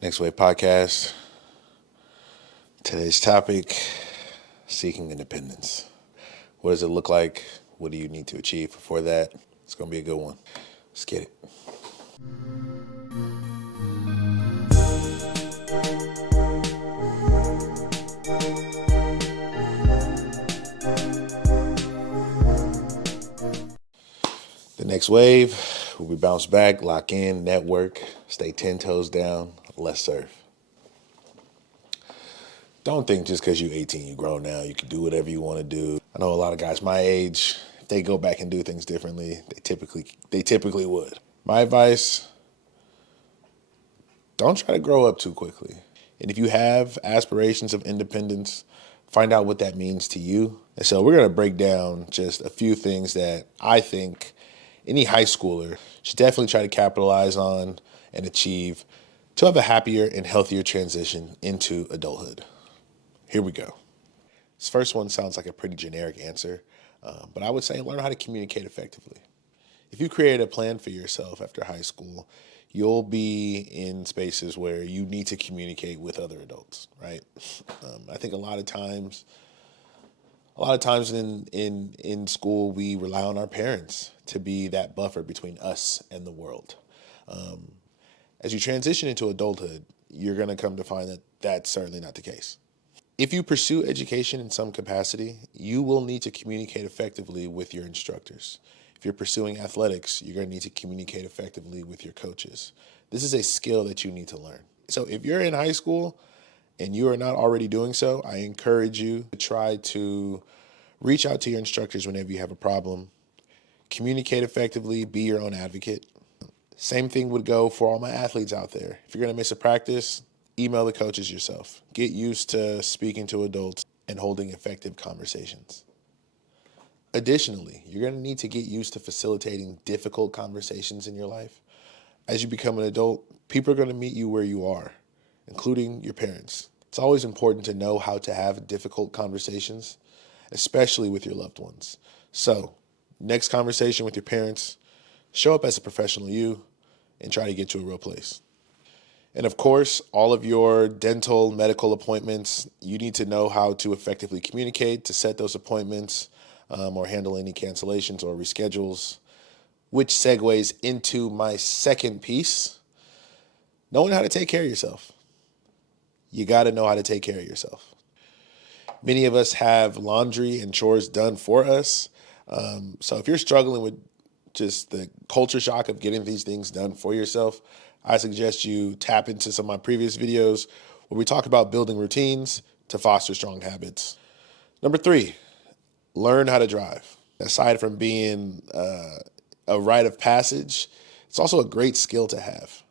Next Wave Podcast. Today's topic, seeking independence. What does it look like? What do you need to achieve before that? It's going to be a good one. Let's get it. The next wave, we bounce back, lock in, network, stay 10 toes down, let's surf. Don't think just because you're 18, you grown now, you can do whatever you want to do. I know a lot of guys my age, if they go back and do things differently, they typically would. My advice, don't try to grow up too quickly. And if you have aspirations of independence, find out what that means to you. And so we're going to break down just a few things that I think any high schooler should definitely try to capitalize on and achieve to have a happier and healthier transition into adulthood. Here we go. This first one sounds like a pretty generic answer, but I would say learn how to communicate effectively. If you create a plan for yourself after high school, you'll be in spaces where you need to communicate with other adults, right? I think a lot of times in school, we rely on our parents to be that buffer between us and the world. As you transition into adulthood, you're going to come to find that that's certainly not the case. If you pursue education in some capacity, you will need to communicate effectively with your instructors. If you're pursuing athletics, you're going to need to communicate effectively with your coaches. This is a skill that you need to learn. So if you're in high school and you are not already doing so, I encourage you to try to reach out to your instructors whenever you have a problem. Communicate effectively, be your own advocate. Same thing would go for all my athletes out there. If you're going to miss a practice, email the coaches yourself. Get used to speaking to adults and holding effective conversations. Additionally, you're going to need to get used to facilitating difficult conversations in your life. As you become an adult, people are going to meet you where you are, including your parents. It's always important to know how to have difficult conversations, especially with your loved ones. So, next conversation with your parents, show up as a professional you and try to get to a real place. And of course, all of your dental, medical appointments, you need to know how to effectively communicate to set those appointments or handle any cancellations or reschedules, which segues into my second piece, knowing how to take care of yourself. You got to know how to take care of yourself. Many of us have laundry and chores done for us. So if you're struggling with just the culture shock of getting these things done for yourself, I suggest you tap into some of my previous videos where we talk about building routines to foster strong habits. Number 3, learn how to drive. Aside from being a rite of passage, it's also a great skill to have.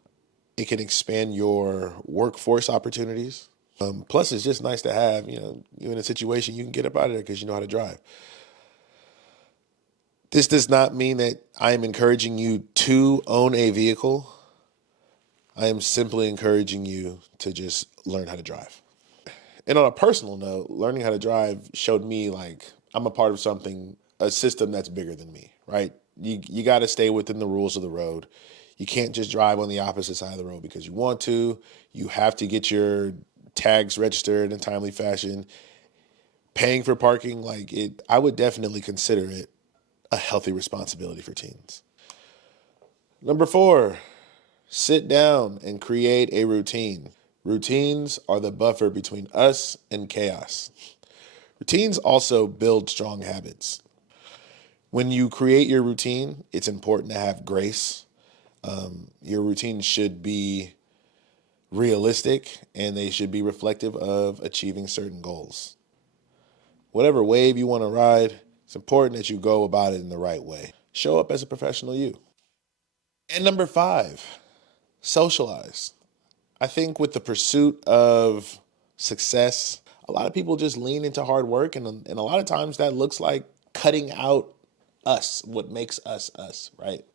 It can expand your workforce opportunities. Plus, it's just nice to have, you're in a situation you can get up out of there because you know how to drive. This does not mean that I am encouraging you to own a vehicle. I am simply encouraging you to just learn how to drive. And on a personal note, learning how to drive showed me like I'm a part of something, a system that's bigger than me, right? You got to stay within the rules of the road. You can't just drive on the opposite side of the road because you want to. You have to get your tags registered in a timely fashion. Paying for parking, I would definitely consider it a healthy responsibility for teens. Number 4, sit down and create a routine. Routines are the buffer between us and chaos. Routines also build strong habits. When you create your routine, it's important to have grace. Your routine should be realistic and they should be reflective of achieving certain goals. Whatever wave you want to ride, it's important that you go about it in the right way. Show up as a professional you. And number 5, socialize. I think with the pursuit of success, a lot of people just lean into hard work, and a lot of times that looks like cutting out us, what makes us us, right?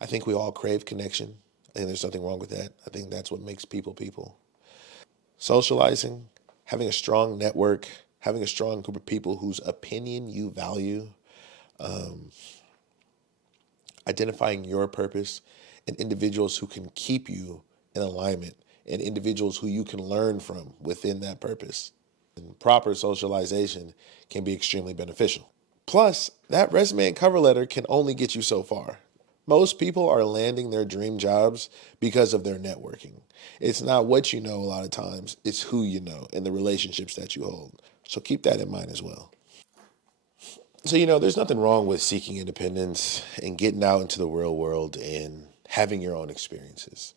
I think we all crave connection. I think there's nothing wrong with that. I think that's what makes people people. Socializing, having a strong network, having a strong group of people whose opinion you value, identifying your purpose and individuals who can keep you in alignment and individuals who you can learn from within that purpose. And proper socialization can be extremely beneficial. Plus, that resume and cover letter can only get you so far. Most people are landing their dream jobs because of their networking. It's not what you know a lot of times, it's who you know and the relationships that you hold. So keep that in mind as well. So, there's nothing wrong with seeking independence and getting out into the real world and having your own experiences.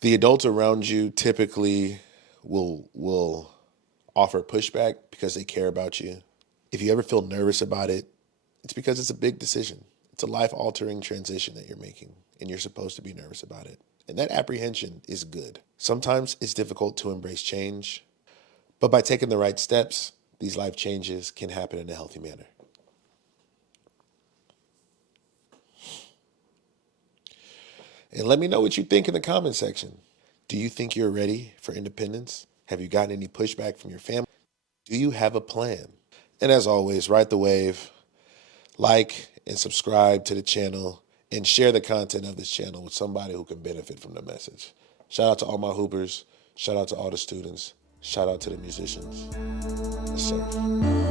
The adults around you typically will offer pushback because they care about you. If you ever feel nervous about it, it's because it's a big decision. It's a life-altering transition that you're making, and you're supposed to be nervous about it. And that apprehension is good. Sometimes it's difficult to embrace change, but by taking the right steps, these life changes can happen in a healthy manner. And let me know what you think in the comment section. Do you think you're ready for independence? Have you gotten any pushback from your family? Do you have a plan? And as always, ride the wave, like and subscribe to the channel, and share the content of this channel with somebody who can benefit from the message. Shout out to all my hoopers. Shout out to all the students. Shout out to the musicians. Yes, sir.